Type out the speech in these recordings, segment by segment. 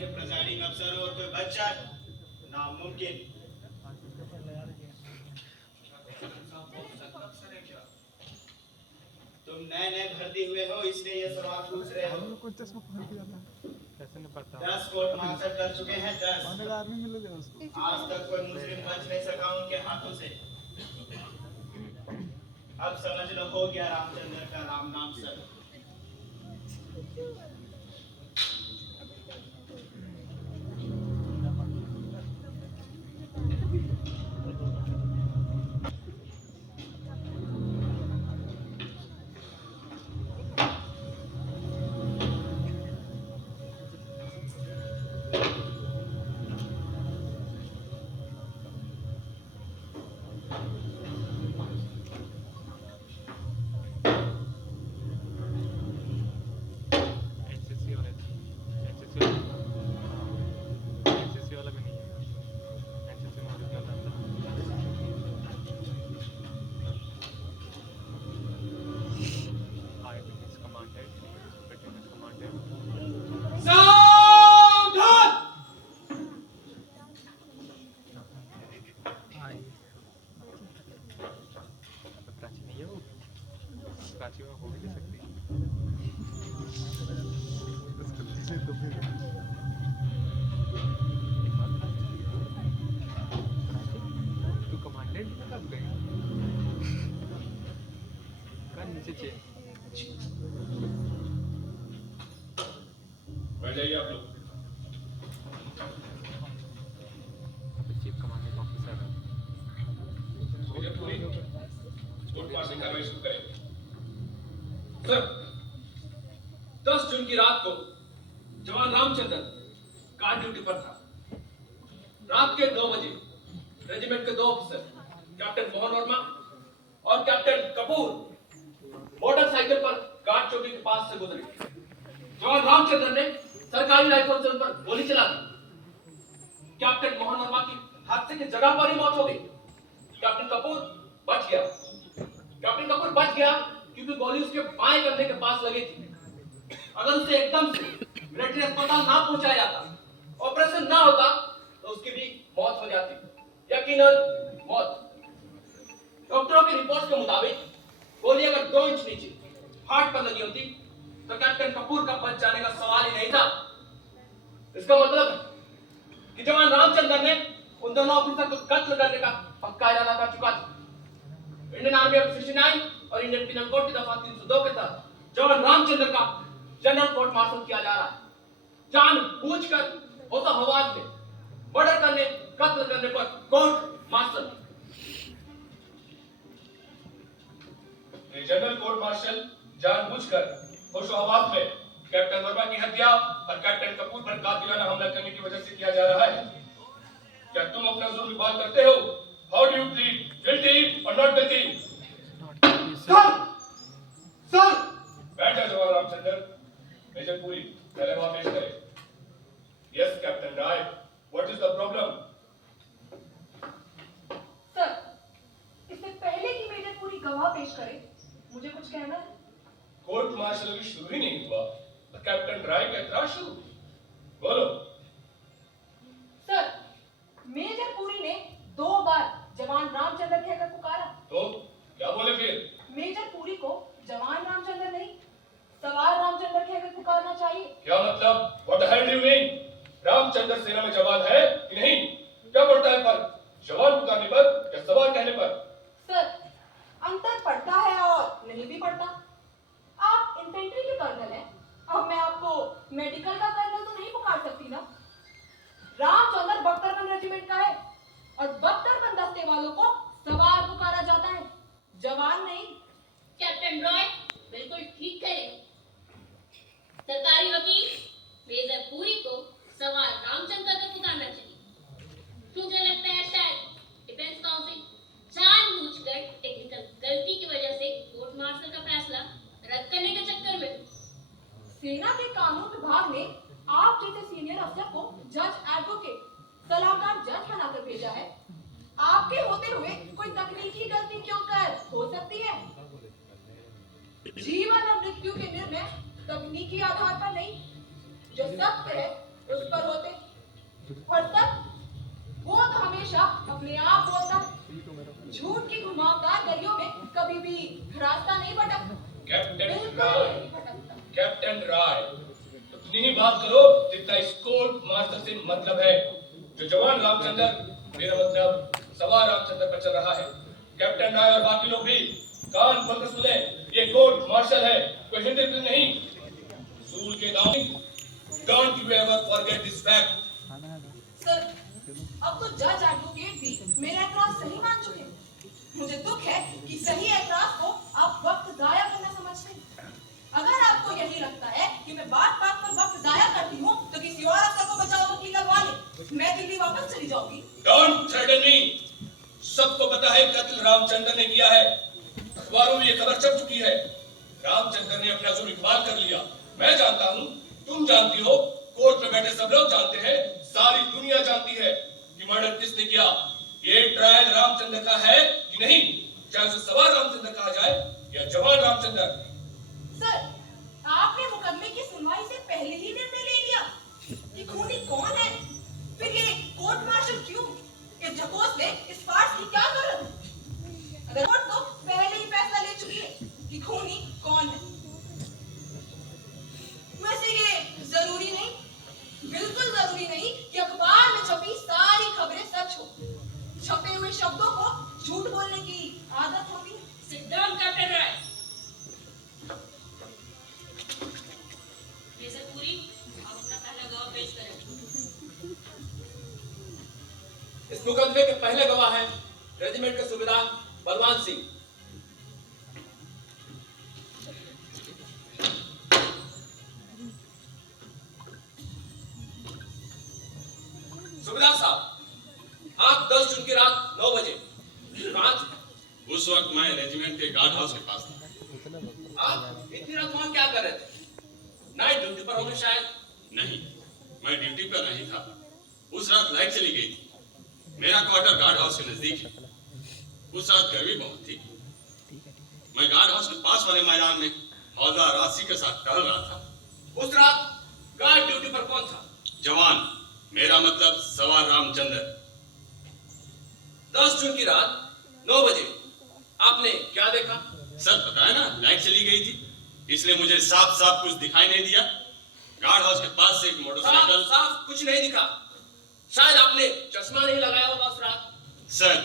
के प्रिजाइडिंग अफसर हो और कोई बच्चा नामुमकिन। तुम नए नए भर्ती हुए हो इसलिए ये सवाल पूछ रहे हो। 10 कोर्ट मार्शल कर चुके हैं, 10। आज तक कोई मुस्लिम बच नहीं सका उनके हाथों से। अब समझ लो हो गया रामचंद्र का राम नाम सर। बैठ जाइए आप लोग। मुझे पूरी कोर्ट मार्शल कार्रवाई शुरू करें। सर, 10 जून की रात को जवान रामचंद्र गार्ड ड्यूटी पर था। रात के 9 बजे रेजिमेंट के 2 ऑफिसर कैप्टन मोहन वर्मा और कैप्टन कपूर मोटरसाइकिल पर गार्ड चौकी के पास से गुजरे। जवान रामचंद्र ने सरकारी राइफल से उन पर गोली चला दी। कैप्टन मोहन वर्मा की हादसे की जगह पर ही मौत हो गई। कैप्टन कपूर बच गया क्योंकि गोली उसके बाएं कंधे के पास लगी थी। अगर उसे एकदम से मिलिट्री अस्पताल ना पहुंचाया जाता, ऑपरेशन ना होता, तो उसकी भी मौत हो जाती, यकीनन मौत। डॉक्टरों की रिपोर्ट के मुताबिक गोली अगर 2 इंच नीचे हार्ट पर लगी होती तो कैप्टन कपूर का बच जाने का सवाल ही नहीं था। इसका मतलब कि जवान रामचंद्र ने उन दोनों ऑफिसर को कत्ल करने का पक्का इरादा कर चुका था। इंडियन आर्मी ऑफ 69 और इंडियन पिनल कोड की दफा 302 के तहत जवान रामचंद्र का जनरल कोर्ट मार्शल किया जा रहा है। जानबूझकर होशो-हवास में मर्डर करने, कत्ल करने पर court martial. General court martial जानबूझकर होशो-हवास में कैप्टन वर्मा की हत्या और कैप्टन कपूर पर कातिलाना हमला करने की वजह से किया जा रहा है। क्या तुम अपना जुर्म इकबाल करते हो? How do you plead, guilty और नॉट गिल्टी? सर बैठ जाओ जवान रामचंद्र। मेजर पूरी पहले वहां पेश करें। Yes captain Rai, what is the problem? Sir, इससे पहले कि मेजर पूरी गवाह पेश करे, मुझे कुछ कहना है। कोर्ट मार्शल अभी शुरू ही नहीं हुआ और कैप्टन राय का एतराज शुरू। बोलो। सर, मेजर पूरी ने 2 बार जवान रामचंद्र कहकर पुकारा। तो क्या बोले फिर? मेजर पूरी को जवान रामचंद्र नहीं, सवार रामचंद्र कहकर पुकारना चाहिए। क्या मतलब? What the hell do you mean? Ramchandra सेना में जवान है कि नहीं? क्या पड़ता है फर्क? जवान पुकारने पर या सवार कहने पर? सर, अंतर पड़ता है और नहीं भी पड़ता। आप इन्फेंट्री के कर्नल हैं, अब मैं आपको मेडिकल का कर्नल तो नहीं पुकार सकती ना। रामचंद्र बख्तरबंद रेजिमेंट का है और बख्तरबंद दस्ते वालों को सवार पुकारा जाता है, जवान नहीं। कैप्टन रॉय बिल्कुल ठीक करे। सरकारी वकील मेजर पूरी को सवार रामचंद्र का पुकारना चाहिए। मुझे लगता है शायद डिफेंस काउंसिल जानबूझकर टेक्निकल गलती की वजह से कोर्ट मार्शल का फैसला रद्द करने के चक्कर में। सेना के कानून विभाग ने आप जैसे सीनियर अफसर को जज एडवोकेट, सलाहकार जज बनाकर भेजा है। आपके होते हुए कोई तकनीकी गलती क्यों कर हो सकती है? जीवन और मृत्यु के निर्णय तकनीकी आधार पर नहीं, जो सत्य है उस पर होते अपने आप बोलता है। झूठ की घुमावदार गलियों में कभी भी रास्ता नहीं भटकता। कैप्टन बिल्कुल राय, नहीं भटकता। कैप्टन राय, उतनी ही बात करो जितना इस कोर्ट मार्शल से मतलब है। जो जवान रामचंद्र, मेरा मतलब सवार रामचंद्र पर चल रहा है। कैप्टन राय और बाकी लोग भी कान खोल कर सुने, ये कोर्ट मार्शल है, कोई हिंदी फिल्म नहीं। सूल के दाम, Don't you ever forget this fact. Sir, अब तो जज एडवोकेट भी मेरा एतराज सही मान चुके हैं। मुझे दुख है कि सही एतराज को आप वक्त जाया करना समझते हैं। अगर आपको यही लगता है कि मैं बात बात पर वक्त जाया करती हूँ, तो किसी और अफसर को बचाओ वकील लगवा ले। मैं दिल्ली वापस चली जाऊंगी। Don't threaten me. सबको पता है कत्ल रामचंद्र ने किया है। अखबारों में ये खबर छप चुकी है। रामचंद्र ने अपना जुर्म इकबाल कर लिया। मैं जानता हूँ, तुम जानती हो, कोर्ट में बैठे सब लोग जानते हैं, सारी दुनिया जानती है कि मर्डर किसने किया। ये ट्रायल रामचंद्र का है कि नहीं, चाहे उसे सवार रामचंद्र कहा जाए या जवान रामचंद्र। सर, आपने मुकदमे की सुनवाई से पहले ही निर्णय ले लिया कि खूनी कौन है। फिर ये कोर्ट मार्शल क्यों? इस जकोस ने इस फार्स की क्या जरूरत है? अगर कोर्ट तो पहले ही फैसला ले चुकी है कि खूनी कौन है। वैसे ये जरूरी नहीं, बिल्कुल जरूरी नहीं कि अखबार में छपी सारी खबरें सच हो। छपे हुए शब्दों को झूठ बोलने की आदत होती है। Sit down, Captain Rai. Major Puri, आप अपना पहला गवाह पेश करें। इस मुकदमे के पहले गवाह हैं रेजिमेंट के सूबेदार बलवान सिंह। सूबेदार साहब, आप 10 जून की रात 9 बजे कहाँ थे? उस वक्त मैं रेजिमेंट के गार्ड हाउस के पास था। आप इतनी रात वहाँ क्या कर रहे थे? नाइट ड्यूटी पर होंगे शायद। नहीं, मैं ड्यूटी पर नहीं था। उस रात लाइट चली गई थी। मेरा क्वार्टर गार्ड हाउस के नजदीक है। उस रात गर्मी बहुत थी। मैं गार्ड हाउस के पास वाले मैदान में हौलदार राशि के साथ टहल रहा था। उस रात गार्ड ड्यूटी पर कौन था? जवान, मेरा मतलब सवार रामचंद्र। 10 जून की रात 9 बजे आपने क्या देखा? सर बताया ना, लाइट चली गई थी, इसलिए मुझे साफ साफ कुछ दिखाई नहीं दिया। गार्ड हाउस के पास से एक मोटरसाइकिल। साफ कुछ नहीं दिखा। शायद आपने चश्मा नहीं लगाया होगा उस रात। सर,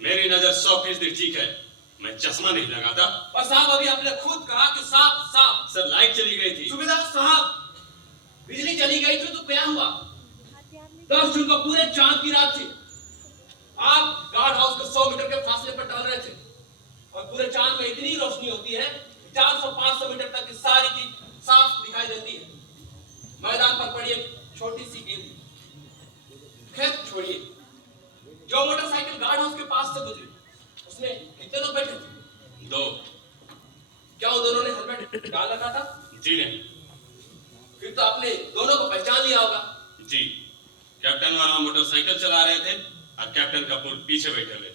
मेरी नजर 100% ठीक है, मैं चश्मा नहीं लगाता। और साहब, अभी आपने खुद कहा कि साफ। सर लाइट चली गई थी। सूबेदार साहब, बिजली चली गई थी तो क्या हुआ? 10 जून को पूरे चांद की रात थी। आप गार्ड हाउस के 100 मीटर के फासले पर टहल रहे थे और पूरे चांद में इतनी रोशनी होती है 400-500 मीटर तक की सारी चीज साफ दिखाई देती है। मैदान पर पड़ी एक छोटी सी गेंद। खैर छोड़िए, जो मोटरसाइकिल गार्ड हाउस के पास से गुजरी उसमें कितने लोग बैठे थे? 2। क्या उन दोनों ने हेलमेट डाल रखा था? जी नहीं। फिर तो आपने दोनों को पहचान लिया होगा। जी, कैप्टन वाला मोटरसाइकिल चला रहे थे और कैप्टन कपूर पीछे बैठे हुए।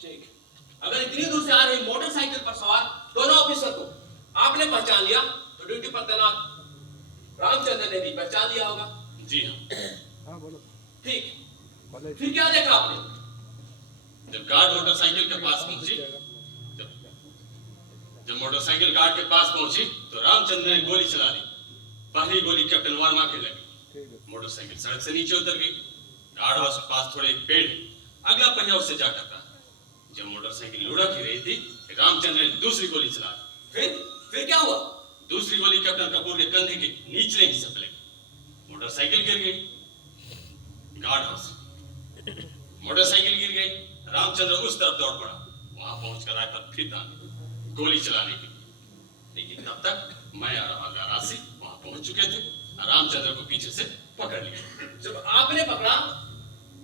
ठीक, अगर इतनी दूर से आ रही मोटरसाइकिल पर सवार दोनों ऑफिसर को आपने पहचान लिया तो ड्यूटी पर तैनात रामचंद्र ने भी पहचान लिया होगा। जी हाँ। ठीक, फिर क्या देखा आपने? जब गार्ड मोटरसाइकिल के पास पहुंची, जब मोटरसाइकिल गार्ड के पास पहुंची तो रामचंद्र ने गोली चला दी। पहली गोली कैप्टन वर्मा के लगी। मोटरसाइकिल सड़क से नीचे उतर गई। गार्ड हाउस के पास थोड़े एक पेड़ है, अगला पहिया उससे जा टकरा। जब मोटरसाइकिल लुढ़क ही रही थी, रामचंद्र ने दूसरी गोली चला दी। फिर क्या हुआ? दूसरी गोली कैप्टन कपूर के कंधे के निचले हिस्से पर लगी। मोटरसाइकिल गिर गई। गार्ड हाउस, मोटरसाइकिल गिर गई। रामचंद्र उस तरफ दौड़ पड़ा। वहां पहुंचकर राइफल फिर तान दी, गोली चलाने की। लेकिन तब तक मैं और हवलदार राशि वहां पहुंच चुके थे। रामचंद्र को पीछे से पकड़ लिया। जब आपने पकड़ा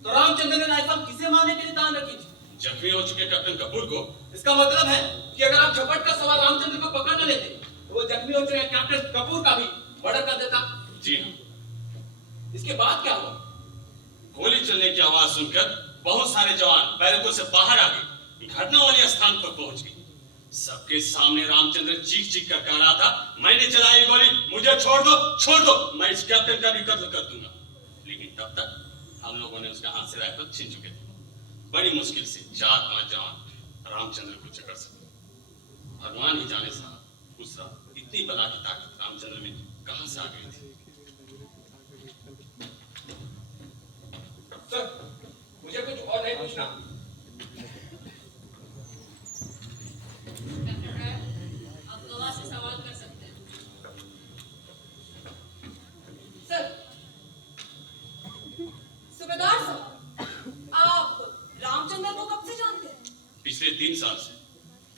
तो रामचंद्र ने राइफल किसे मारने के लिए तान रखी थी? जख्मी हो चुके कैप्टन कपूर को। इसका मतलब है कि अगर आप झपट का सवाल रामचंद्र को पकड़ न लेते तो वो जख्मी हो चुके कैप्टन कपूर का भी मर्डर कर देता। जी हाँ। इसके बाद क्या हुआ? गोली चलने की आवाज सुनकर बहुत सारे जवान बैरकों से बाहर आ गए। घटना वाले स्थान पर पहुंच गए। सबके सामने रामचंद्र चीख चीख कर कह रहा था, मैंने चलाई गोली, मुझे छोड़ दो, मैं इस कैप्टन का भी कत्ल कर दूंगा। लेकिन तब तक हम लोगों ने उसके हाथ से राइफल छीन चुके थे। बड़ी मुश्किल से 4-5 जवान रामचंद्र को जकड़ सके। भगवान ही जाने साहब उस रात इतनी बला की ताकत रामचंद्र में कहां से आ गई थी। सर, मुझे कुछ और नहीं पूछना। डॉक्टर राय, आप गवाह से सवाल कर सकते हैं। सर, सूबेदार साहब, आप रामचंद्र को कब से जानते हैं? पिछले 3 साल से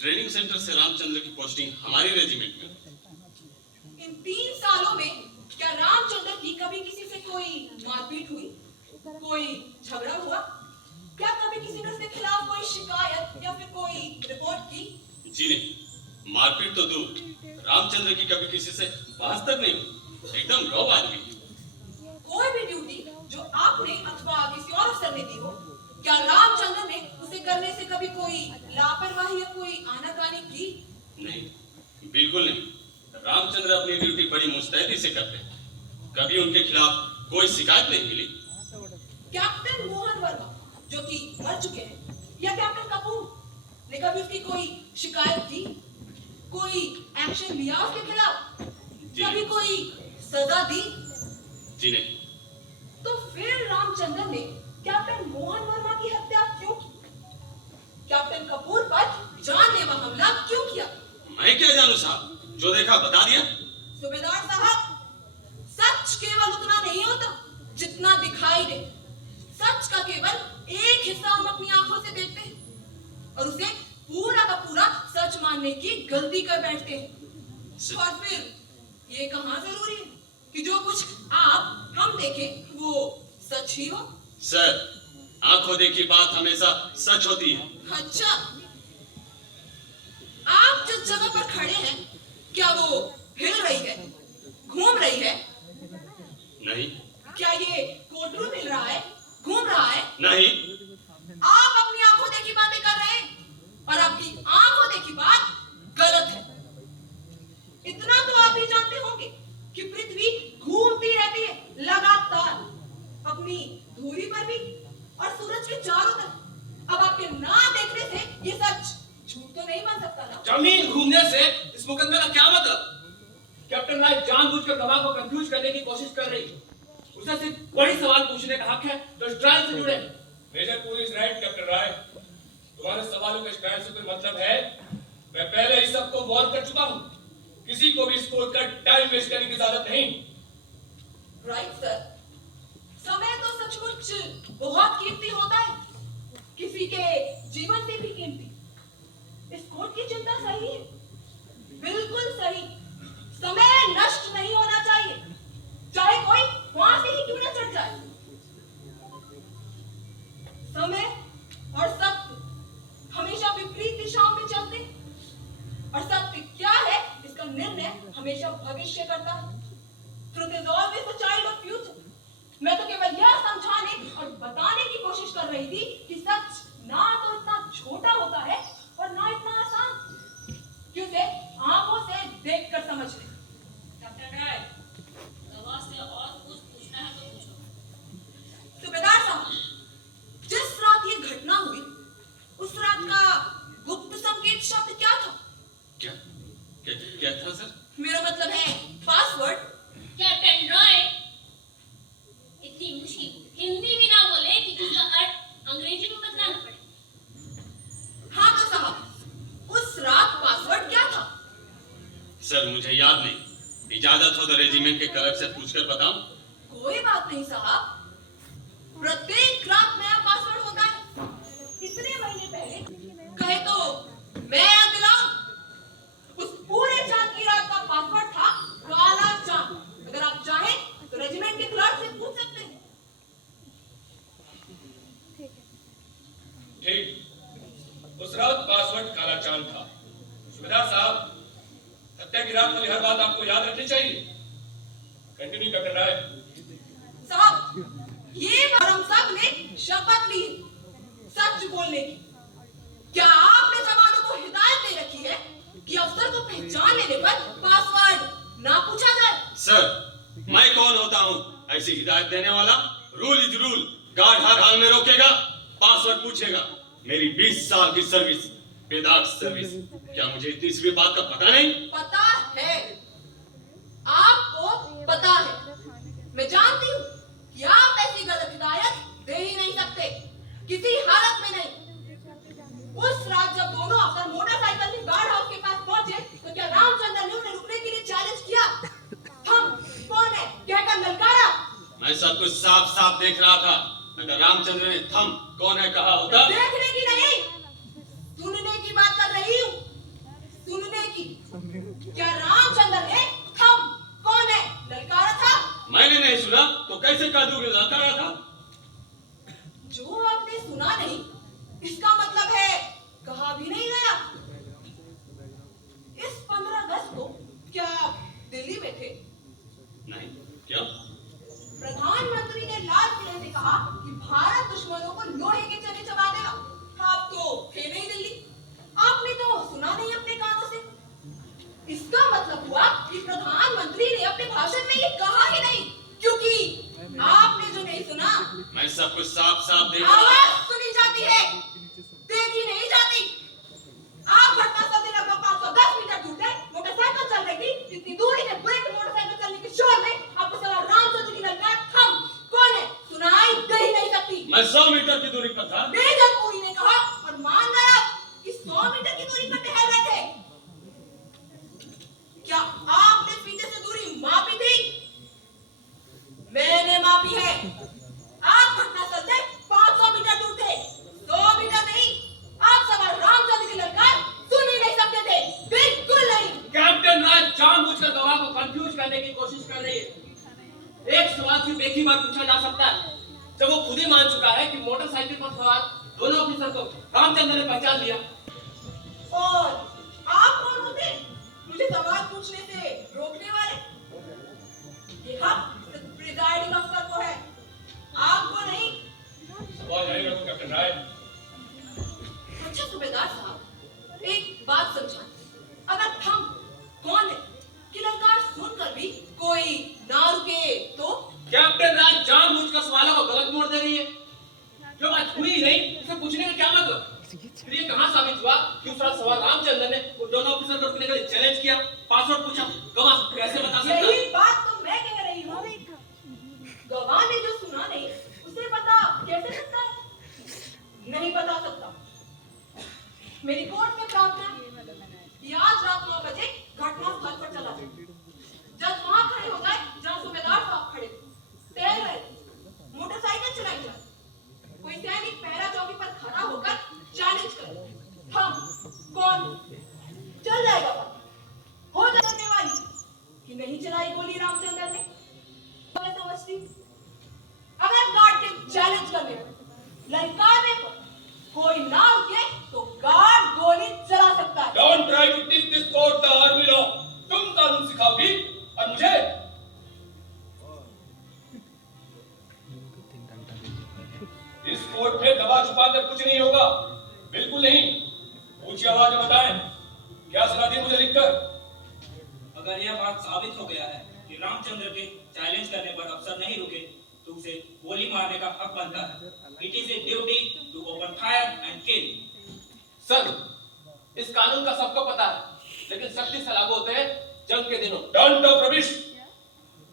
ट्रेनिंग सेंटर से रामचंद्र की पोस्टिंग हमारी रेजिमेंट में। इन 3 सालों में क्या रामचंद्र की कभी किसी से कोई मारपीट हुई, कोई झगड़ा हुआ? क्या कभी किसी ने उसके खिलाफ कोई शिकायत या फिर कोई रिपोर्ट की? जी नहीं, मारपीट तो दूर, रामचंद्र की कभी किसी से बहस तक नहीं हुई। एकदम रॉ आदमी। कोई भी ड्यूटी जो आपने अथवा किसी और अफसर ने दी हो, क्या रामचंद्र ने उसे करने से कभी कोई लापरवाही या कोई आनाकानी की? नहीं, बिल्कुल नहीं। रामचंद्र अपनी ड्यूटी बड़ी मुस्तैदी से करते हैं। कभी उनके खिलाफ कोई शिकायत नहीं मिली। कैप्टन मोहन वर्मा जो कि मर चुके हैं, या कैप्टन कपूर ने कभी उसकी कोई शिकायत की, कोई एक्शन लिया उसके खिलाफ, कभी कोई सजा दी? जी नहीं। तो फिर रामचंद्र ने कैप्टन मोहन वर्मा की हत्या क्यों की? कैप्टन कपूर पर जानलेवा हमला क्यों किया? मैं क्या जानूं साहब, जो देखा बता दिया। सूबेदार साहब, सच केवल उतना नहीं होता जितना दिखाई दे। सच का केवल एक हिस्सा हम अपनी आंखों से देखते हैं और उसे पूरा का पूरा सच मानने की गलती कर बैठते हैं। और फिर ये कहाँ जरूरी है कि जो कुछ आप हम देखें वो सच ही हो? सर, आंखों देखी बात हमेशा सच होती है। अच्छा, आप जिस जगह पर खड़े हैं, क्या वो हिल रही है, घूम रही है? नहीं। क्या ये कोर्टरूम हिल रहा है, घूम रहा है? नहीं। आप अपनी आंखों देखी बातें कर रहे हैं और आपकी आंखों देखी बात गलत है। इतना तो आप ही जानते होंगे कि पृथ्वी घूमती रहती है लगातार, अपनी धुरी पर भी और सूरज के चारों तरफ। अब आपके ना देखने से ये सच झूठ तो नहीं बन सकता ना? जमीन घूमने से इस मुकदमे का क्या मतलब? कैप्टन राय जानबूझकर गवाह को कंफ्यूज करने की कोशिश कर रही है। उसे सिर्फ वही सवाल पूछने का हक है जो इस ट्रायल से जुड़े हैं। मेजर पुलिस राइट कैप्टन राय, तुम्हारे सवालों के स्टैंड से कोई मतलब है? मैं पहले ही सबको वॉर्न कर चुका हूँ। किसी को भी इस कोर्ट का टाइम वेस्ट करने की इजाजत नहीं। राइट सर, समय तो सचमुच बहुत कीमती होता है, किसी के जीवन से भी कीमती। इस कोर्ट की चिंता सही है, बिल्कुल सही। समय नष्ट नहीं होना चाहिए, चाहे कोई फांसी ही क्यों न चढ़ जाए। समय और सत्य हमेशा विपरीत दिशाओं में चलते हैं और सत्य क्या है इसका निर्णय हमेशा भविष्य करता है। Truth is always the child of future. मैं तो केवल यह समझाने और बताने की कोशिश कर रही थी कि सच ना तो इतना छोटा होता है और ना इतना आसान कि उसे आंखों से देखकर समझ ले। डॉक्टर राय, गवाह से और कुछ पूछना है तो पूछो। सूबेदार साहब, जिस रात ये घटना हुई, उस रात का गुप्त संकेत शब्द क्या था? क्या क्या, क्या था सर? मेरा मतलब है पासवर्ड। कैप्टन रॉय, इतनी मुश्किल हिंदी भी ना बोले कि जिसका अर्थ अंग्रेजी में बदलाना पड़े। हाँ तो साहब, उस रात पासवर्ड क्या था? सर मुझे याद नहीं। इजाजत हो तो रेजिमेंट के क्लर्क से पूछकर बताऊं? कोई बात नहीं साहब, प्रत्येक रात नया पासवर्ड होता है। इतने महीने पहले कहे तो मैं याद दिलाऊं, उस पूरे चांद की रात का पासवर्ड था काला चांद। अगर आप चाहें तो रेजिमेंट के क्लर्क से पूछ सकते हैं। ठीक, उस रात पासवर्ड काला चांद था। सूबेदार साहब, हत्या की रात वाली हर बात आपको याद रखनी चाहिए। कंटिन्यू कैप्टन राय। साहब, ये हम सब ने शपथ ली है सच बोलने की। क्या आपने जवानों को हिदायत दे रखी है कि अफसर को पहचान लेने पर पासवर्ड ना पूछा जाए? सर, मैं कौन होता हूँ ऐसी हिदायत देने वाला? रूल इज रूल, गार्ड हर हाल में रोकेगा, पासवर्ड पूछेगा। मेरी 20 साल की सर्विस, बेदाग सर्विस, क्या मुझे तीसरी बात का पता नहीं? पता है, आपको पता है। मैं जानती हूँ कि आप ऐसी गलत हिदायत दे ही नहीं सकते, किसी हालत में नहीं। उस रात जब दोनों अफसर मोटरसाइकिल से गार्ड हाउस के पास पहुंचे, तो क्या रामचंद्र ने उन्हें रुकने के लिए चैलेंज किया? हम कौन है कहकर ललकारा? मैं सब कुछ साफ साफ देख रहा था। अगर रामचंद्र ने थम कौन है कहा होता। देखने की नहीं, सुनने की बात कर रही हूँ, सुनने की। क्या रामचंद्र ने थम कौन है ललकारा था? मैंने नहीं सुना तो कैसे कह दूंगी ललकारा था? जो आपने सुना नहीं, इसका मतलब है कहा भी नहीं गया। इस 15 अगस्त को क्या आप दिल्ली में थे? नहीं, क्यों? प्रधानमंत्री ने लाल किले से कहा कि भारत दुश्मनों को लोहे के चने चबा देगा। आप तो थे नहीं दिल्ली, आपने तो सुना नहीं अपने कानों से। इसका मतलब हुआ कि प्रधानमंत्री ने अपने भाषण में ये कहा ही नहीं, क्योंकि आपने जो नहीं सुना। मैं सब कुछ साफ साफ देख रहा आवाज था। सुनी जाती है, देखी नहीं जाती। आप घटनास्थल से लगभग 510 मीटर दूर थे, मोटरसाइकिल चल रही थी। इतनी दूरी से बुलेट मोटरसाइकिल चलने के शोर में आपको सवाल रामचंद्र की ललकार थम कौन है सुनाई दे ही नहीं सकती। मैं 100 मीटर की दूरी पर था। मेजर पुरी ने कहा और मान गया कि 100 मीटर की दूरी पर टहल रहे थे। क्या आपने पीछे से दूरी मापी थी? मैंने मापी है। आप घटनास्थल से 500 मीटर दूर थे, 100 मीटर नहीं। आप सवाल रामचंद्र की ललकार सुन ही नहीं सकते थे, बिल्कुल नहीं। कैप्टन राज जानबूझकर गवाह को कंफ्यूज करने की कोशिश कर रही है। एक सवाल सिर्फ एक ही बार पूछा जा सकता है, जब वो खुद ही मान चुका है कि मोटरसाइकिल पर सवार दोनों ऑफिसर को रामचंद्र ने पहचान लिया। और आप कौन होते मुझे सवाल पूछने से रोकने वाले? ये हक सिर्फ प्रिजाइडिंग अफसर को है, आपको नहीं। सवाल नहीं रखो कैप्टन राय। अच्छा सूबेदार साहब, एक बात समझा, अगर हम कौन है कि ललकार सुनकर भी कोई ना रुके तो? कैप्टन राज जानबूझकर सवालों को गलत मोड़ दे रही है। जो बात हुई नहीं उसे पूछने का क्या मतलब? फिर ये कहाँ साबित हुआ कि उस रात सवाल रामचंद्र ने उन दोनों ऑफिसर को रुकने के लिए चैलेंज किया, पासवर्ड पूछा? गवाह कैसे बता सकता है? यही बात तो मैं कह रही हूँ। गवाह ने जो सुना नहीं उसे पता कैसे सकता है? नहीं बता सकता। मेरी कोर्ट में प्रार्थना है कि आज रात 9 बजे घटनास्थल पर चला जाए। जज वहां खड़े हो जाए जहां सूबेदार साहब खड़े थे, टहल रहे थे, मोटरसाइकिल चलाई जाए। कोई सैनिक पहरा चौकी पर खड़ा होकर चैलेंज करे, हम कौन? चल जाएगा पता। हो जाने वाली कि नहीं चलाई गोली रामचंद्र ने। मैं समझती अगर गार्ड के चैलेंज करने पर, ललकारने पर कोई ना रुके तो गार्ड गोली चला सकता है। Don't try to teach this court the army law. तुम कानून सिखाओगी और मुझे? इस कोर्ट में दबा छुपाकर कुछ नहीं होगा, बिल्कुल नहीं। ऊंची आवाज में बताएं, क्या सलाह दी मुझे लिखकर? अगर यह बात साबित हो गया है कि रामचंद्र के चैलेंज करने पर अफसर नहीं रुके, तो उसे गोली मारने का हक बनता है। It is a duty to open fire and kill. Sir, इस कानून का सबको पता है, लेकिन सख्ती से लागू होते हैं जंग के दिनों। Don't talk rubbish.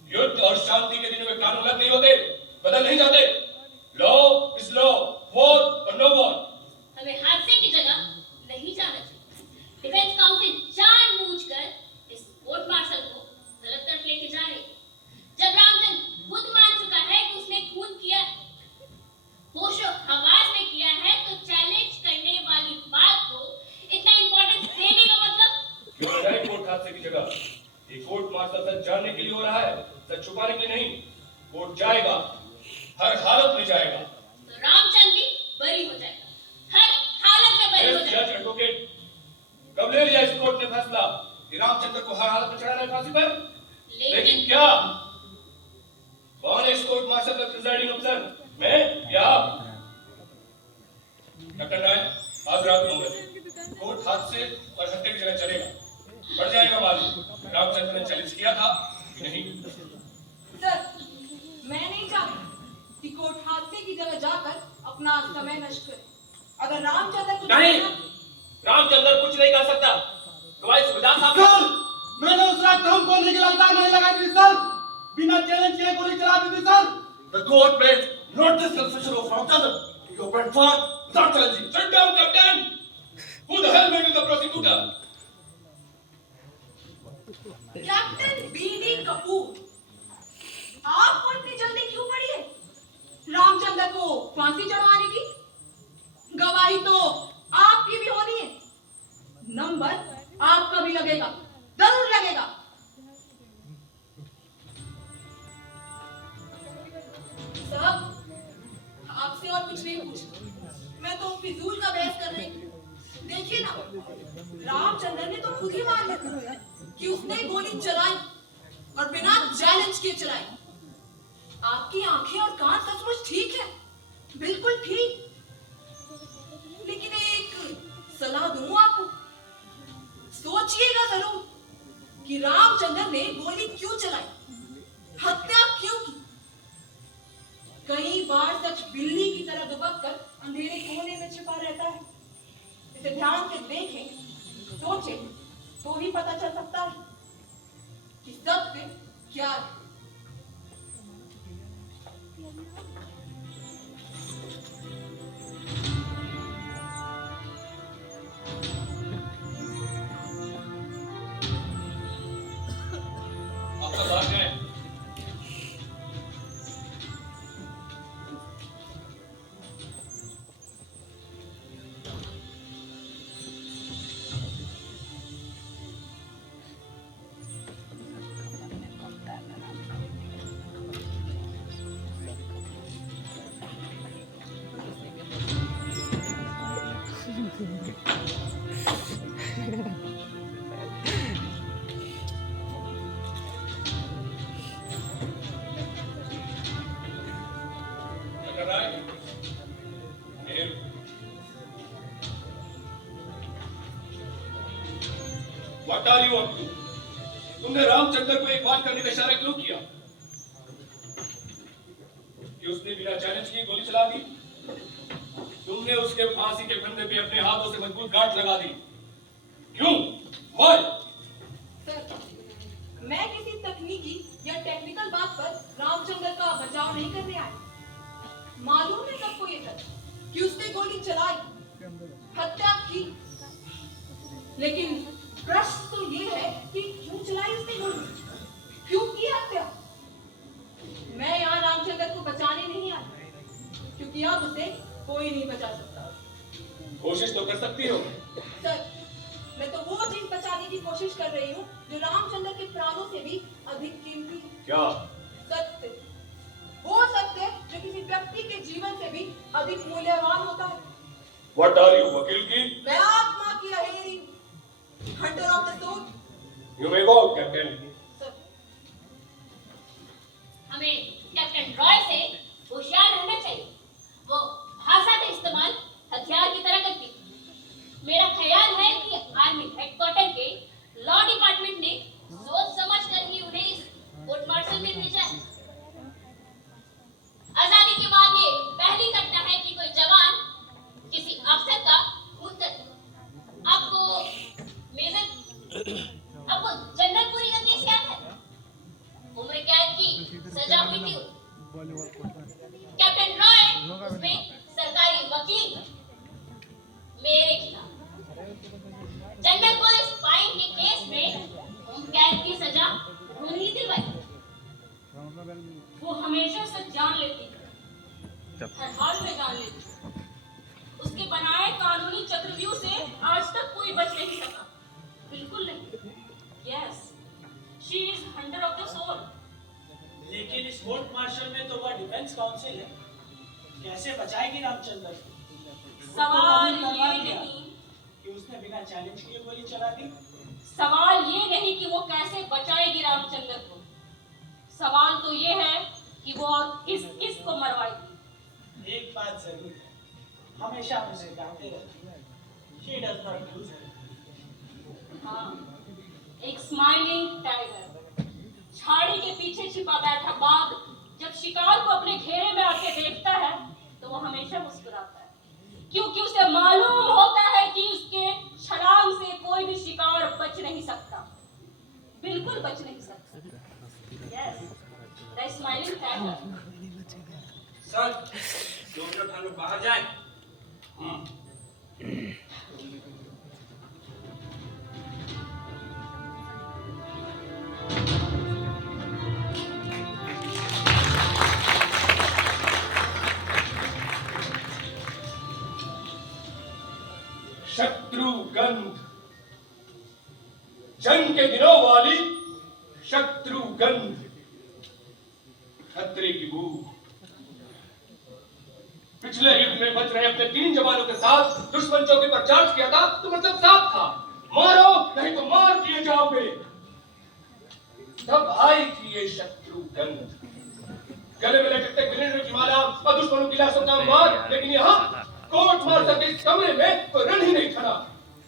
युद्ध और शांति के दिनों में कानून अलग नहीं होते, बदल नहीं जाते। लॉ इज लॉ, वॉर और नो वॉर। हमें हादसे की जगह नहीं जाना चाहिए। डिफेंस काउंसिल जानबूझकर इस कोर्ट मार्शल को गलत तरफ लेके जा रही है। जब रामचंद्र खुद मान चुका है कि उसने खून किया है, होशो हवास में किया है, तो चैलेंज करने वाली बात को इतना इंपॉर्टेंस देने का मतलब? क्यों है कोर्ट हादसे की जगह? ये कोर्ट मार्शल सच जानने के लिए हो रहा है, सच छुपाने के लिए नहीं। कोर्ट जाएगा, हर हालत में जाएगा। तो रामचंद्र भी बरी हो जाएगा, हर हालत में बरी हो Yes, जाएगा। जज एडवोकेट, कब ले लिया इस कोर्ट ने फैसला कि रामचंद्र को हर हालत में चढ़ाना है फांसी पर? लेकिन क्या? कौन है इस कोर्ट मार्शल का प्रिजाइडिंग अफसर? मैं या आप? कैप्टन राय, आज रात 9 बजे कोर्ट हादसे और हत्या की जगह चलेगा। बढ़ जाएगा मालूम रामचंद्र ने चैलेंज किया था कि नहीं। सर, मैं नहीं चाहती कि कोर्ट हादसे की जगह अपना समय नष्ट करें। अगर रामचंद्र कुछ नहीं, रामचंद्र कुछ नहीं कर सकता। तुम्हारी सुविधा सर, मैंने उस रात हम गोली की लगातार नहीं लगाई थी सर, बिना चैलेंज किए गोली चला दी थी sir. The court made not this confession of Ramchandra. You went far without challenging. Shut down, Captain. Who the hell made you the prosecutor? Captain B D Kapoor, आपको इतनी जल्दी क्यों पड़ी है रामचंद्र को फांसी चढ़वाने की? गवाही तो आपकी भी होनी है, नंबर आपका भी लगेगा, जरूर लगेगा। साहब, आपसे और कुछ नहीं पूछना, मैं तो फिजूल का बहस कर रही हूँ। देखिए ना, रामचंद्र ने तो खुद ही मान लिया कि उसने गोली चलाई और बिना चैलेंज किए चलाई। आपकी आंखें और कान सचमुच ठीक है, बिल्कुल ठीक। लेकिन एक सलाह दूं आपको, सोचिएगा जरूर कि रामचंद्र ने गोली क्यों चलाई, हत्या क्यों की। कई बार सच बिल्ली की तरह दुबक कर अंधेरे कोने में छिपा रहता है। इसे ध्यान से देखें, सोचें, तो ही पता चल सकता है कि सत्य क्या है। आप सब बाहर जाएं। क्या कर रहा है? नील। What are you up to? तुमने रामचंद्र को एक बात करने का इशारा क्यों किया? कि उसने बिना चैलेंज किए गोली चला दी? तुमने उसके फांसी के फंदे पे अपने हाथों से मजबूत गांठ लगा दी। क्यों? Why? सर, मैं किसी तकनीकी या टेक्निकल बात पर रामचंद्र का बचाव नहीं करने आई। मालूम है सबको ये सच कि उसने गोली चलाई, हत्या की। लेकिन प्रश्न तो ये है कि क्यों चलाई उसने गोली, क्यों की हत्या? मैं यहाँ रामचंद्र को बचाने नहीं आई, क्योंकि अब उसे कोई नहीं बचा सकता। कोशिश तो कर सकती हो। सर, मैं तो वो चीज बचाने की कोशिश कर रही हूँ जो रामचंद्र के प्राणों से भी अधिक कीमती है। क्या? सत्य, वो सत्य जो किसी व्यक्ति के जीवन से भी अधिक मूल्यवान होता है। What are you, वकील की? मैं आत्मा की अहेरी, hunter of the soul. You may go out, Captain. सर, हमें कैप्टन रॉय से होशियार रहना चाहिए। वो भाषा का इस्तेमाल हथियार की तरह करती है। मेरा ख्याल है कि आर्मी हेडक्वार्टर के लॉ डिपार्टमेंट ने सोच समझ कर ही उन्हें इस कोर्ट मार्शल में भेजा है। आजादी के बाद ये पहली घटना है कि कोई जवान किसी अफसर का खून कर दे। आपको जनरलपुरी का केस याद है? उम्र कैद की सजा हुई थी। कैप्टन रॉय उसमें सरकारी वकील मेरे खिलाफ। जनरल पुलिस फाइन के केस में उम्र कैद की सजा उन्हीं दिलवाई। वो हमेशा सच जान लेती है, हर हाल में जान लेती है। उसके बनाए कानूनी चक्रव्यूह से आज तक कोई बच नहीं सका। बिल्कुल नहीं। Yes, she is hunter of the soul. लेकिन इस कोर्ट मार्शल में तो वह डिफेंस काउंसिल है, कैसे बचाएगी रामचंद्र को? सवाल उसको ये दिया नहीं कि उसने बिना चैलेंज किए गोली चला दी। सवाल ये नहीं कि वो कैसे बचाएगी रामचंद्र को। सवाल तो ये है कि वो और किस किस को मरवाएगी। एक बात जरूर है, हमेशा उसे गाते रहती है, she does not lose her. हाँ, एक स्माइलिंग टाइगर झाड़ी के पीछे छिपा बैठा बाघ जब शिकार को अपने घेरे में आके देखता है तो वो हमेशा हमेशा मुस्कुराता है, क्योंकि उसे मालूम होता है कि उसके छलांग से कोई भी शिकार बच नहीं सकता, बिल्कुल बच नहीं सकता। Yes, the smiling tiger. Sir 2 minute हम लोग बाहर जाएं। शत्रुगंध, जंग के दिनों वाली शत्रुगंध, खतरे की बू। पिछले युद्ध में बच रहे अपने 3 जवानों के साथ दुश्मन चौकी पर चार्ज किया था तो मतलब साफ था, मारो नहीं तो मार दिए जाओगे। तब आई थी ये शत्रुगंध, गले में लटकते ग्रेनेड की माला और दुश्मनों की लाशों का मार। लेकिन यहाँ कोर्ट मार्शल के इस कमरे में कोई रण ही नहीं खड़ा।